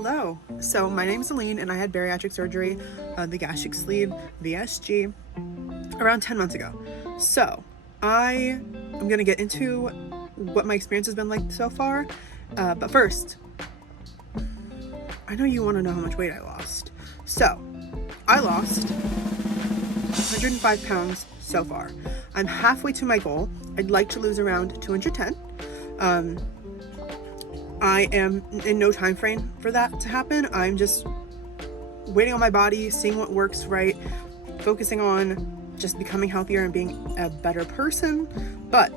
Hello. So my name is Allyne and I had bariatric surgery, the gastric sleeve, VSG, around 10 months ago. So I am going to get into what my experience has been like so far. But first, I know you want to know how much weight I lost. So I lost 105 pounds so far. I'm halfway to my goal. I'd like to lose around 210. I am in no time frame for that to happen. I'm just waiting on my body, seeing what works right, focusing on just becoming healthier and being a better person. But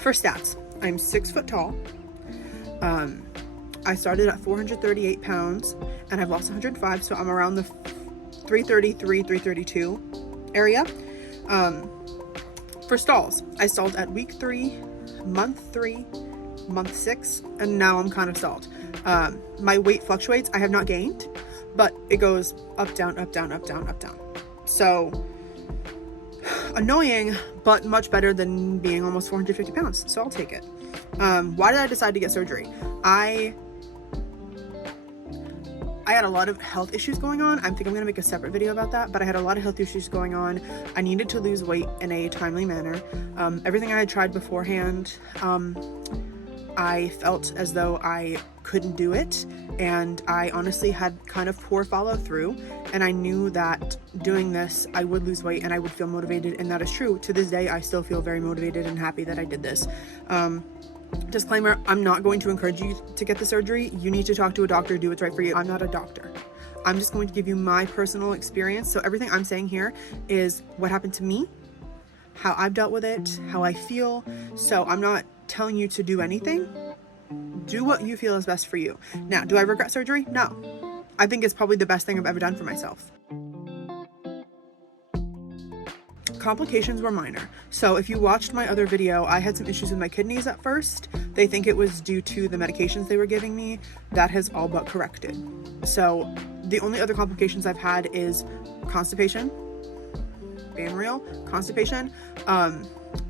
for stats, I'm 6 foot tall. I started at 438 pounds and I've lost 105, so I'm around the 333, 332 area. For stalls, I stalled at week 3, month 3, month 6, and now I'm kind of stalled. My weight fluctuates. I have not gained, but it goes up, down, up, down, up, down, up, down. So annoying, but much better than being almost 450 pounds. So I'll take it. Why did I decide to get surgery? I had a lot of health issues going on. I think I'm gonna make a separate video about that, but I had a lot of health issues going on. I needed to lose weight in a timely manner. Everything I had tried beforehand, I felt as though I couldn't do it, and I honestly had kind of poor follow through, and I knew that doing this I would lose weight and I would feel motivated, and that is true. To this day, I still feel very motivated and happy that I did this. Disclaimer, I'm not going to encourage you to get the surgery. You need to talk to a doctor, do what's right for you. I'm not a doctor. I'm just going to give you my personal experience. So everything I'm saying here is what happened to me, how I've dealt with it, how I feel. So I'm not telling you to do anything. Do what you feel is best for you. Now, do I regret surgery? No. I think it's probably the best thing I've ever done for myself. Complications were minor. So if you watched my other video, I had some issues with my kidneys at first. They think it was due to the medications they were giving me. That has all but corrected. So the only other complications I've had is constipation, being real, constipation,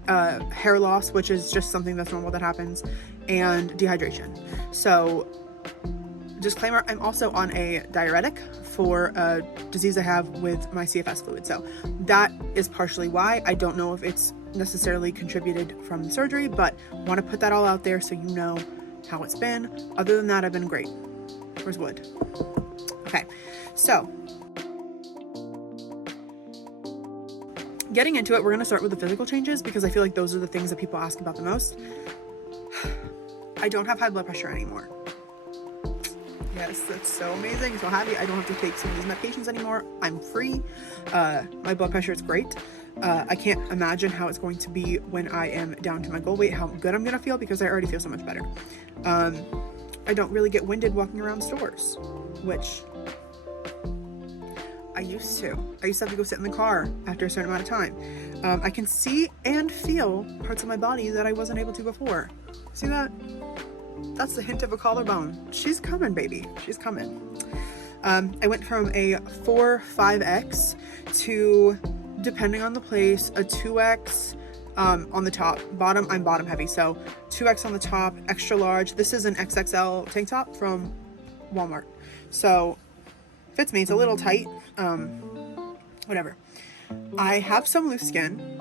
hair loss, which is just something that's normal that happens, and dehydration. So disclaimer, I'm also on a diuretic for a disease I have with my CFS fluid. So that is partially why. I don't know if it's necessarily contributed from the surgery, but want to put that all out there so you know how it's been. Other than that, I've been great. Where's wood? Okay, so getting into it, we're going to start with the physical changes because I feel like those are the things that people ask about the most. I don't have high blood pressure anymore. Yes, that's so amazing. So happy I don't have to take some of these medications anymore. I'm free. My blood pressure is great. I can't imagine how it's going to be when I am down to my goal weight, how good I'm going to feel, because I already feel so much better. I don't really get winded walking around stores, which I used to. I used to have to go sit in the car after a certain amount of time. I can see and feel parts of my body that I wasn't able to before. See that? That's the hint of a collarbone. She's coming, baby. She's coming. I went from a 4-5X to, depending on the place, a 2X on the top. Bottom, I'm bottom heavy, so 2X on the top, extra large. This is an XXL tank top from Walmart. So fits me. It's a little tight. Whatever. I have some loose skin.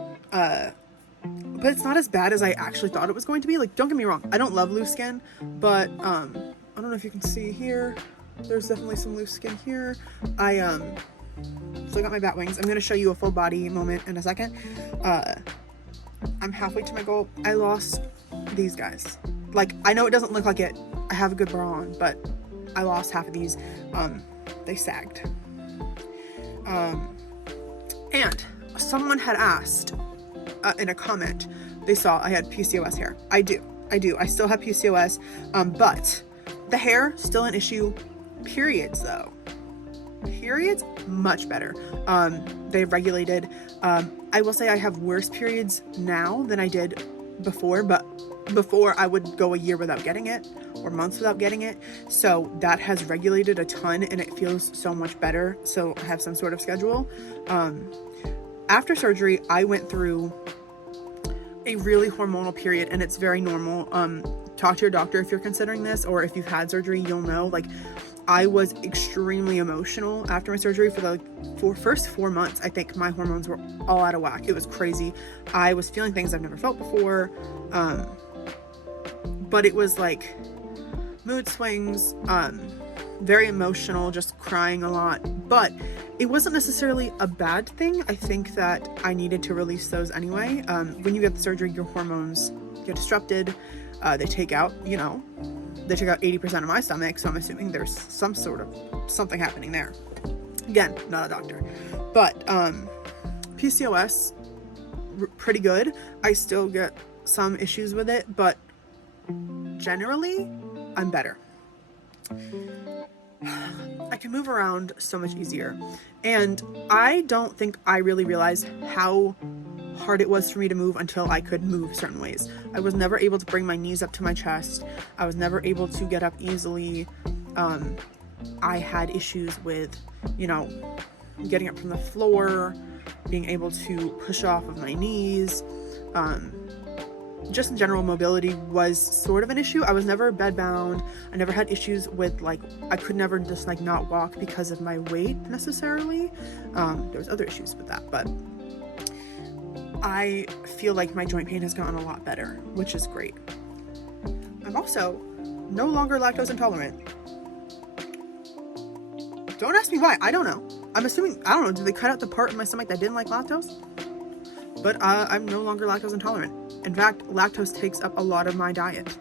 But it's not as bad as I actually thought it was going to be. Like, don't get me wrong, I don't love loose skin, but I don't know if you can see here, there's definitely some loose skin here. So I got my bat wings. I'm going to show you a full body moment in a second. I'm halfway to my goal. I lost these guys. Like, I know it doesn't look like it. I have a good bra on, but I lost half of these. They sagged. And someone had asked, in a comment, they saw I had PCOS hair. I do. I still have PCOS, but the hair, still an issue. Periods, though. Periods, much better. They've regulated. I will say I have worse periods now than I did before, but before I would go a year without getting it, or months without getting it. So that has regulated a ton, and it feels so much better. So I have some sort of schedule. After surgery, I went through a really hormonal period, and it's very normal. talk to your doctor if you're considering this, or if you've had surgery, you'll know, like, I was extremely emotional after my surgery for the first 4 months. I think my hormones were all out of whack. It was crazy. I was feeling things I've never felt before. But it was like mood swings, very emotional, just crying a lot. But it wasn't necessarily a bad thing. I think that I needed to release those anyway. When you get the surgery, your hormones get disrupted. They take out, they took out 80% of my stomach, so I'm assuming there's some sort of something happening there. Again, not a doctor. But PCOS, pretty good. I still get some issues with it, but generally, I'm better. I can move around so much easier. And I don't think I really realized how hard it was for me to move until I could move certain ways. I was never able to bring my knees up to my chest. I was never able to get up easily. I had issues with, getting up from the floor, being able to push off of my knees. Just in general, mobility was sort of an issue. I was never bedbound. I never had issues with, I could never just not walk because of my weight necessarily. There was other issues with that, but I feel like my joint pain has gotten a lot better, which is great. I'm also no longer lactose intolerant. Don't ask me why. I don't know. I'm assuming, I don't know, did they cut out the part in my stomach that didn't like lactose? But I'm no longer lactose intolerant. In fact, lactose takes up a lot of my diet.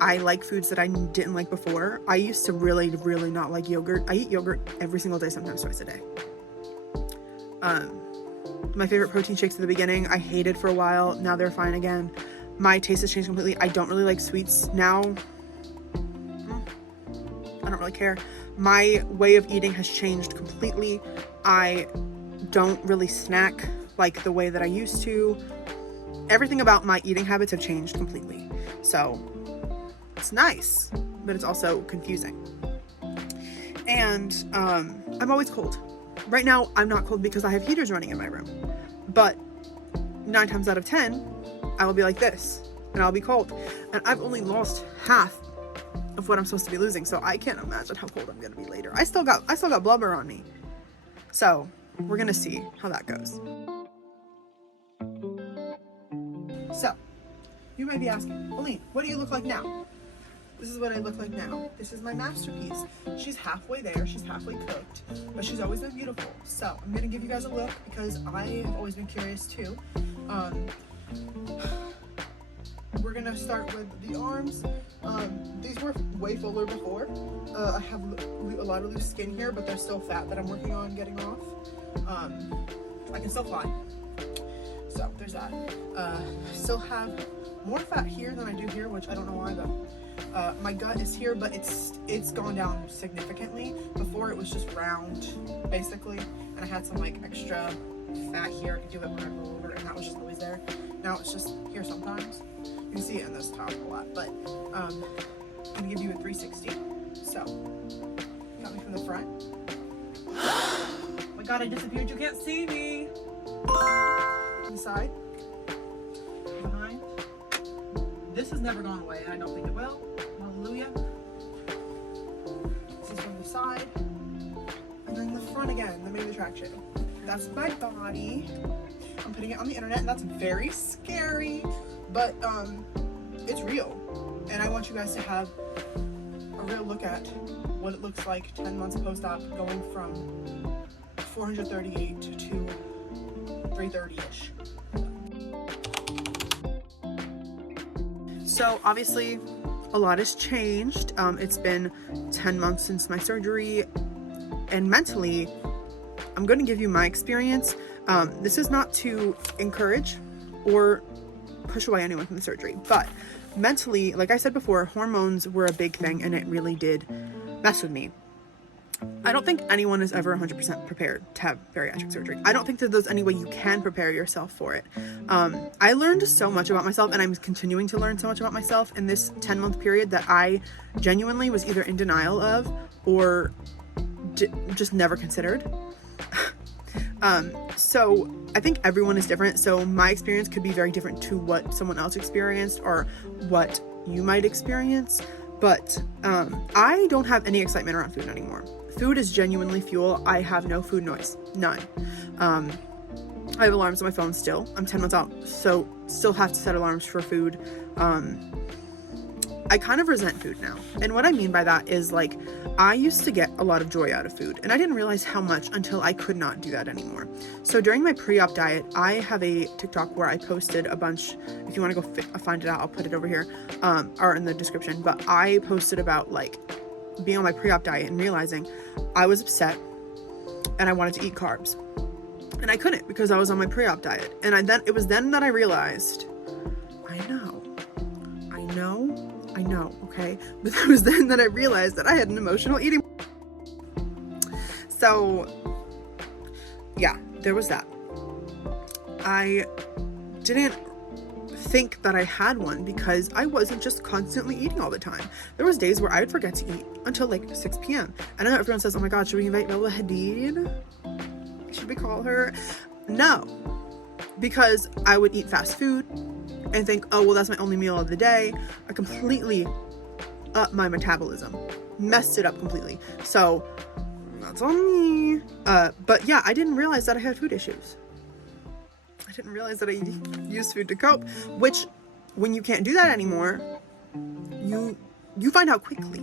I like foods that I didn't like before. I used to really, really not like yogurt. I eat yogurt every single day, sometimes twice a day. My favorite protein shakes at the beginning, I hated for a while. Now they're fine again. My taste has changed completely. I don't really like sweets now. I don't really care. My way of eating has changed completely. I don't really snack like the way that I used to. Everything about my eating habits have changed completely. So it's nice, but it's also confusing. And I'm always cold. Right now, I'm not cold because I have heaters running in my room. But 9 times out of 10, I will be like this, and I'll be cold. And I've only lost half of what I'm supposed to be losing, so I can't imagine how cold I'm gonna be later. I still got blubber on me. So we're gonna see how that goes. So, you might be asking, Allyne, what do you look like now? This is what I look like now. This is my masterpiece. She's halfway there, she's halfway cooked, but she's always been beautiful. So I'm gonna give you guys a look because I have always been curious too. We're gonna start with the arms. These were way fuller before. I have a lot of loose skin here, but there's still fat that I'm working on getting off. I can still fly. So there's that. Still have more fat here than I do here, which I don't know why though. My gut is here, but it's gone down significantly. Before it was just round, basically, and I had some extra fat here. I could do it when I roll over, and that was just always there. Now it's just here sometimes. You can see it in this top a lot, but I'm gonna give you a 360. So, got me from the front. Oh my God, I disappeared. You can't see me. On the side, behind. This has never gone away, and I don't think it will. Hallelujah. This is from the side, and then the front again, the main attraction. That's my body. I'm putting it on the internet, and that's very scary, but it's real, and I want you guys to have a real look at what it looks like 10 months post-op, going from 438 to 330-ish. So obviously a lot has changed. It's been 10 months since my surgery, and mentally, I'm going to give you my experience. This is not to encourage or push away anyone from the surgery, but mentally, like I said before, hormones were a big thing, and it really did mess with me. I don't think anyone is ever 100% prepared to have bariatric surgery. I don't think that there's any way you can prepare yourself for it. I learned so much about myself, and I'm continuing to learn so much about myself in this 10-month period that I genuinely was either in denial of or just never considered. So I think everyone is different. So my experience could be very different to what someone else experienced or what you might experience. But I don't have any excitement around food anymore. Food is genuinely fuel. I have no food noise. None. I have alarms on my phone still. I'm 10 months out, so still have to set alarms for food. I kind of resent food now. And what I mean by that is, like, I used to get a lot of joy out of food, and I didn't realize how much until I could not do that anymore. So during my pre-op diet, I have a TikTok where I posted a bunch. If you want to go find it out, I'll put it over here, or in the description. But I posted about, like, being on my pre-op diet and realizing I was upset and I wanted to eat carbs. And I couldn't because I was on my pre-op diet. And it was then that I realized, I know, okay? But it was then that I realized that I had an emotional eating. So, yeah, there was that. I didn't think that I had one because I wasn't just constantly eating all the time. There was days where I would forget to eat until like 6 p.m. And I know everyone says, oh my God, should we invite Bella Hadid? Should we call her? No, because I would eat fast food and think, oh, well, that's my only meal of the day. I completely upped my metabolism, messed it up completely. So that's on me. But yeah, I didn't realize that I had food issues. I didn't realize that I used food to cope, which when you can't do that anymore, you find out quickly,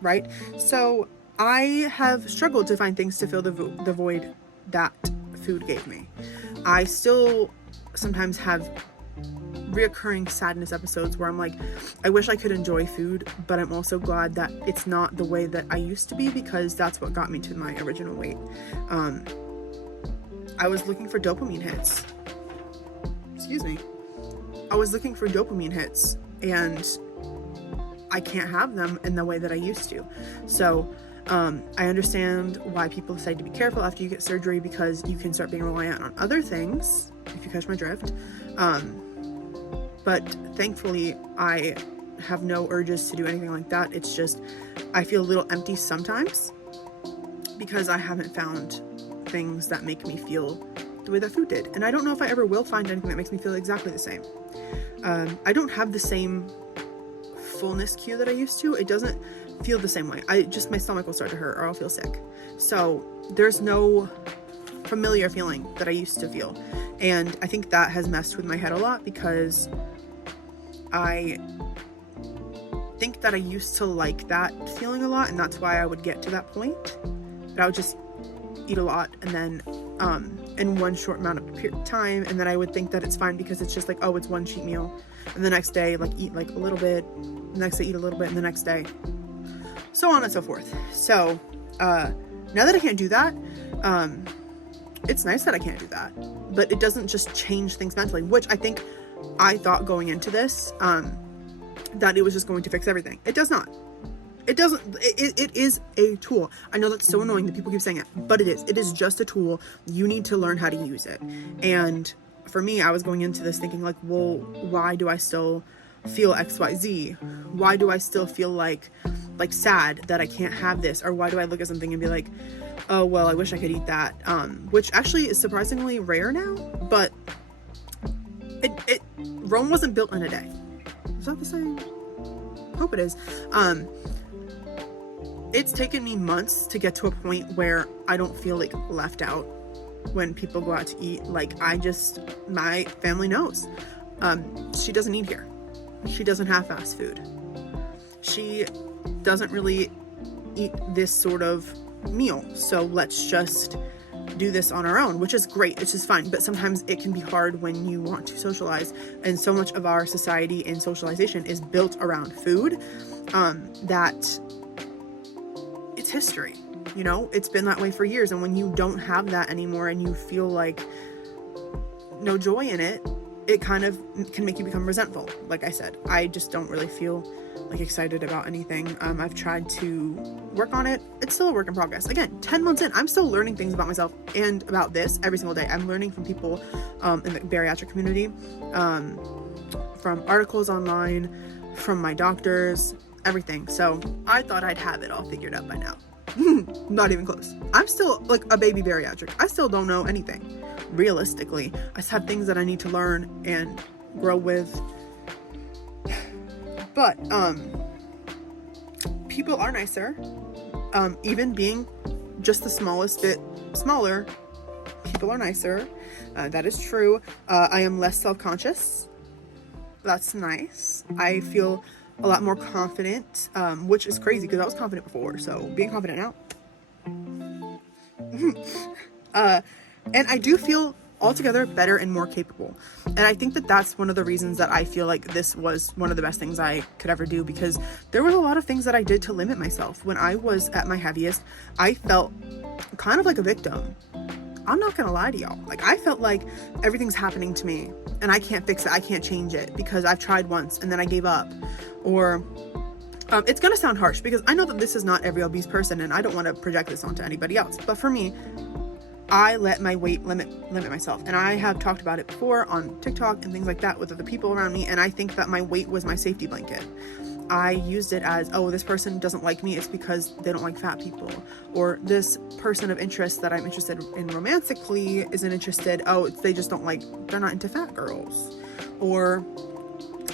right? So I have struggled to find things to fill the void that food gave me. I still sometimes have reoccurring sadness episodes where I'm like, I wish I could enjoy food, but I'm also glad that it's not the way that I used to be, because that's what got me to my original weight. I was looking for dopamine hits. I was looking for dopamine hits, and I can't have them in the way that I used to. So I understand why people say to be careful after you get surgery, because you can start being reliant on other things, if you catch my drift. But thankfully, I have no urges to do anything like that. It's just, I feel a little empty sometimes because I haven't found things that make me feel the way that food did. And I don't know if I ever will find anything that makes me feel exactly the same. I don't have the same fullness cue that I used to. It doesn't feel the same way. My stomach will start to hurt or I'll feel sick. So there's no familiar feeling that I used to feel. And I think that has messed with my head a lot, because I think that I used to like that feeling a lot, and that's why I would get to that point. But I would just eat a lot, and then in one short amount of time, and then I would think that it's fine because it's just like, oh, it's one cheat meal, and the next day like eat like a little bit, the next day eat a little bit, and the next day so on and so forth. So now that I can't do that, it's nice that I can't do that, but it doesn't just change things mentally, which I thought going into this that it was just going to fix everything. It does not. It doesn't. It is a tool. I know that's so annoying that people keep saying it, but it is. It is just a tool. You need to learn how to use it. And for me, I was going into this thinking like, well, why do I still feel XYZ? Why do I still feel like sad that I can't have this? Or why do I look at something and be like, oh, well, I wish I could eat that? Which actually is surprisingly rare now, but Rome wasn't built in a day. Is that the same? Hope it is. It's taken me months to get to a point where I don't feel like left out when people go out to eat. Like, my family knows. She doesn't eat here. She doesn't have fast food. She doesn't really eat this sort of meal. So let's just do this on our own, which is great. It's just fine. But sometimes it can be hard when you want to socialize. And so much of our society and socialization is built around food, that it's history. You know, it's been that way for years. And when you don't have that anymore and you feel like no joy in it, it kind of can make you become resentful. Like I said, I just don't really feel like excited about anything. I've tried to work on it. It's still a work in progress. Again, 10 months in, I'm still learning things about myself and about this every single day. I'm learning from people in the bariatric community, from articles online, from my doctors, everything. So I thought I'd have it all figured out by now. Not even close. I'm still like a baby bariatric. I still don't know anything. Realistically, I just have things that I need to learn and grow with. But people are nicer. Even being just the smallest bit smaller, people are nicer. That is true. I am less self-conscious. That's nice. I feel a lot more confident, which is crazy because I was confident before, so being confident now. And I do feel altogether better and more capable. And I think that that's one of the reasons that I feel like this was one of the best things I could ever do, because there was a lot of things that I did to limit myself. When I was at my heaviest, I felt kind of like a victim. I'm not gonna lie to y'all. Like, I felt like everything's happening to me and I can't fix it. I can't change it because I've tried once and then I gave up. Or it's gonna sound harsh because I know that this is not every obese person and I don't want to project this onto anybody else. But for me, I let my weight limit myself. And I have talked about it before on TikTok and things like that with other people around me. And I think that my weight was my safety blanket. I used it as, oh, this person doesn't like me, it's because they don't like fat people. Or this person of interest that I'm interested in romantically isn't interested, oh, they just don't like, they're not into fat girls. Or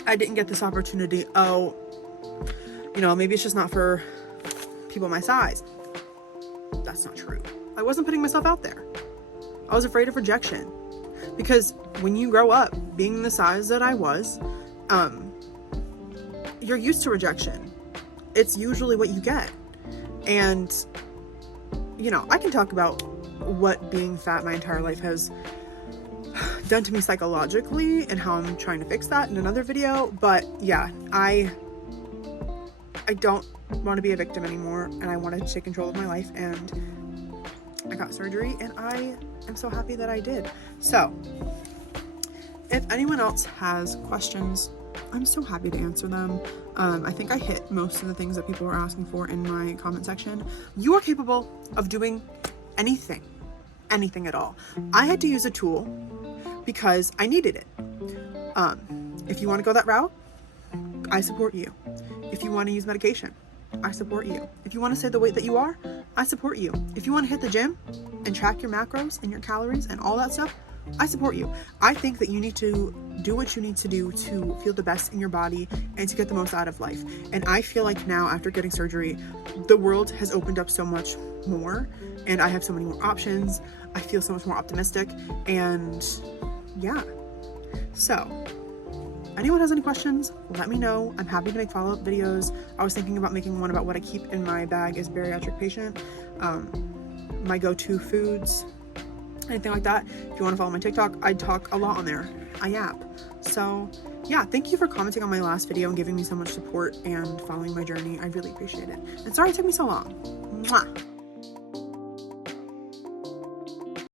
I didn't get this opportunity, oh, you know, maybe it's just not for people my size. That's not true. I wasn't putting myself out there. I was afraid of rejection. Because when you grow up being the size that I was, you're used to rejection. It's usually what you get. And, you know, I can talk about what being fat my entire life has done to me psychologically and how I'm trying to fix that in another video. But yeah, I don't want to be a victim anymore, and I wanted to take control of my life, and I got surgery, and I am so happy that I did. So if anyone else has questions, I'm so happy to answer them. I think I hit most of the things that people were asking for in my comment section. You are capable of doing anything at all. I had to use a tool because I needed it. If you want to go that route, I support you. If you want to use medication, I support you. If you want to stay the weight that you are, I support you. If you want to hit the gym and track your macros and your calories and all that stuff, I support you. I think that you need to do what you need to do to feel the best in your body and to get the most out of life. And I feel like now, after getting surgery, the world has opened up so much more and I have so many more options. I feel so much more optimistic, and yeah. So anyone has any questions, let me know. I'm happy to make follow-up videos. I was thinking about making one about what I keep in my bag as a bariatric patient, my go-to foods, anything like that. If you want to follow my TikTok, I talk a lot on there. I yap. So yeah, thank you for commenting on my last video and giving me so much support and following my journey. I really appreciate it. And sorry it took me so long. Mwah.